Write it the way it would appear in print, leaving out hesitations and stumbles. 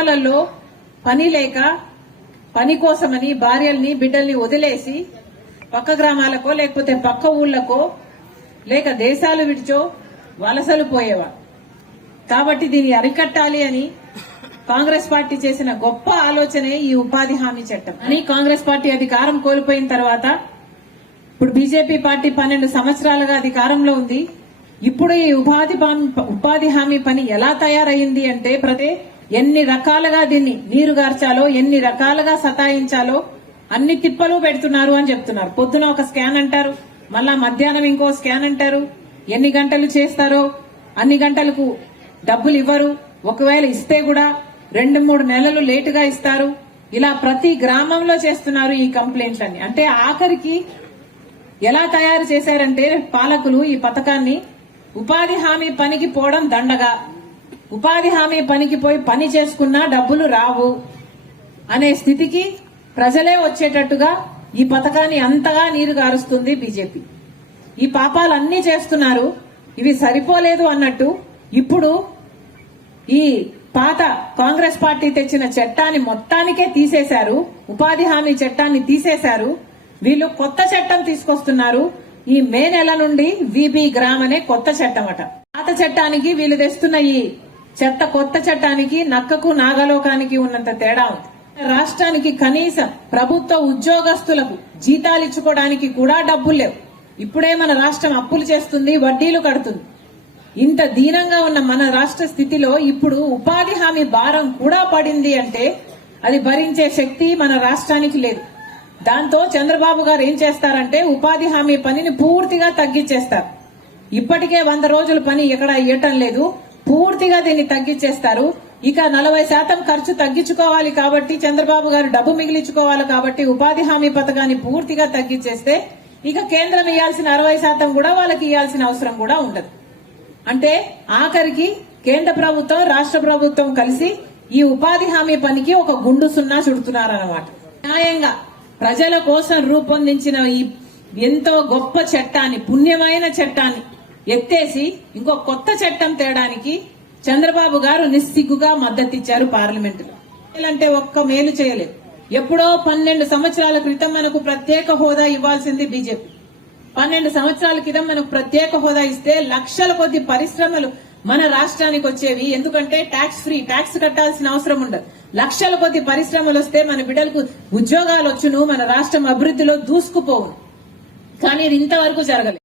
గ్రామాలలో పని లేక పని కోసమని భార్యల్ని బిడ్డల్ని వదిలేసి పక్క గ్రామాలకో లేకపోతే పక్క ఊళ్ళకో లేక దేశాలు విడిచో వలసలు పోయేవారు. కాబట్టి దీన్ని అరికట్టాలి అని కాంగ్రెస్ పార్టీ చేసిన గొప్ప ఆలోచనే ఈ ఉపాధి హామీ చట్టం అని. కాంగ్రెస్ పార్టీ అధికారం కోల్పోయిన తర్వాత ఇప్పుడు బీజేపీ పార్టీ 12 సంవత్సరాలుగా అధికారంలో ఉంది. ఇప్పుడు ఈ ఉపాధి హామీ పని ఎలా తయారైంది అంటే ఎన్ని రకాలుగా దీన్ని నీరుగార్చాలో, ఎన్ని రకాలుగా సతాయించాలో అన్ని తిప్పలు పెడుతున్నారు అని చెప్తున్నారు. పొద్దున ఒక స్కాన్ అంటారు, మళ్ళా మధ్యాహ్నం ఇంకో స్కాన్ అంటారు. ఎన్ని గంటలు చేస్తారో అన్ని గంటలకు డబ్బులు ఇవ్వరు. ఒకవేళ ఇస్తే కూడా 2-3 నెలలు లేటుగా ఇస్తారు. ఇలా ప్రతి గ్రామంలో చేస్తున్నారు ఈ కంప్లైంట్లన్నీ. అంటే ఆఖరికి ఎలా తయారు చేశారంటే పాలకులు ఈ పథకాన్ని ఉపాధి హామీ పనికి పోవడం దండగా, ఉపాధి హామీ పనికి పోయి పని చేసుకున్నా డబ్బులు రావు అనే స్థితికి ప్రజలే వచ్చేటట్టుగా ఈ పథకాన్ని అంతగా నీరు గారుస్తుంది బీజేపీ. ఈ పాపాలన్నీ చేస్తున్నారు. ఇవి సరిపోలేదు అన్నట్టు ఇప్పుడు ఈ పాత కాంగ్రెస్ పార్టీ తెచ్చిన చట్టాన్ని మొత్తానికే తీసేశారు. ఉపాధి హామీ చట్టాన్ని తీసేశారు. వీళ్ళు కొత్త చట్టం తీసుకొస్తున్నారు. ఈ మే నెల నుండి విబి గ్రామ్ అనే కొత్త చట్టం అట. పాత చట్టానికి వీళ్ళు తెస్తున్న ఈ కొత్త చట్టానికి నక్కకు నాగలోకానికి ఉన్నంత తేడా ఉంది. రాష్ట్రానికి కనీసం ప్రభుత్వ ఉద్యోగస్తులకు జీతాలు ఇచ్చుకోవడానికి కూడా డబ్బులు లేవు. ఇప్పుడే మన రాష్ట్రం అప్పులు చేస్తుంది, వడ్డీలు కడుతుంది. ఇంత దీనంగా ఉన్న మన రాష్ట్ర స్థితిలో ఇప్పుడు ఉపాధి హామీ భారం కూడా పడింది అంటే అది భరించే శక్తి మన రాష్ట్రానికి లేదు. దాంతో చంద్రబాబు గారు ఏం చేస్తారంటే ఉపాధి హామీ పనిని పూర్తిగా తగ్గించేస్తారు. ఇప్పటికే 100 రోజుల పని ఎక్కడ ఇవ్వటం లేదు, పూర్తిగా దీన్ని తగ్గించేస్తారు. ఇక 40% ఖర్చు తగ్గించుకోవాలి కాబట్టి, చంద్రబాబు గారు డబ్బు మిగిలించుకోవాలి కాబట్టి ఉపాధి హామీ పథకాన్ని పూర్తిగా తగ్గించేస్తే ఇక కేంద్రం ఇవ్వాల్సిన 60% కూడా వాళ్ళకి ఇవ్వాల్సిన అవసరం కూడా ఉండదు. అంటే ఆఖరికి కేంద్ర ప్రభుత్వం రాష్ట్ర ప్రభుత్వం కలిసి ఈ ఉపాధి హామీ పనికి ఒక గుండు సున్నా చుడుతున్నారన్నమాట. న్యాయంగా ప్రజల కోసం రూపొందించిన ఈ ఎంతో గొప్ప చట్టాన్ని, పుణ్యమైన చట్టాన్ని ఎత్తేసి ఇంకో కొత్త చట్టం తేడానికి చంద్రబాబు గారు నిస్సిగ్గుగా మద్దతిచ్చారు పార్లమెంటులో. అంటే ఒక్క మేలు చేయలేదు. ఎప్పుడో 12 సంవత్సరాల క్రితం మనకు ప్రత్యేక హోదా ఇవ్వాల్సింది బీజేపీ. 12 సంవత్సరాల క్రితం మనకు ప్రత్యేక హోదా ఇస్తే లక్షల కొద్ది పరిశ్రమలు మన రాష్ట్రానికి వచ్చేవి. ఎందుకంటే ట్యాక్స్ కట్టాల్సిన అవసరం ఉండదు. లక్షల కొద్ది పరిశ్రమలు వస్తే మన బిడ్డలకు ఉద్యోగాలు వచ్చును, మన రాష్ట్రం అభివృద్ధిలో దూసుకుపోవును. కానీ ఇది ఇంతవరకు జరగలేదు.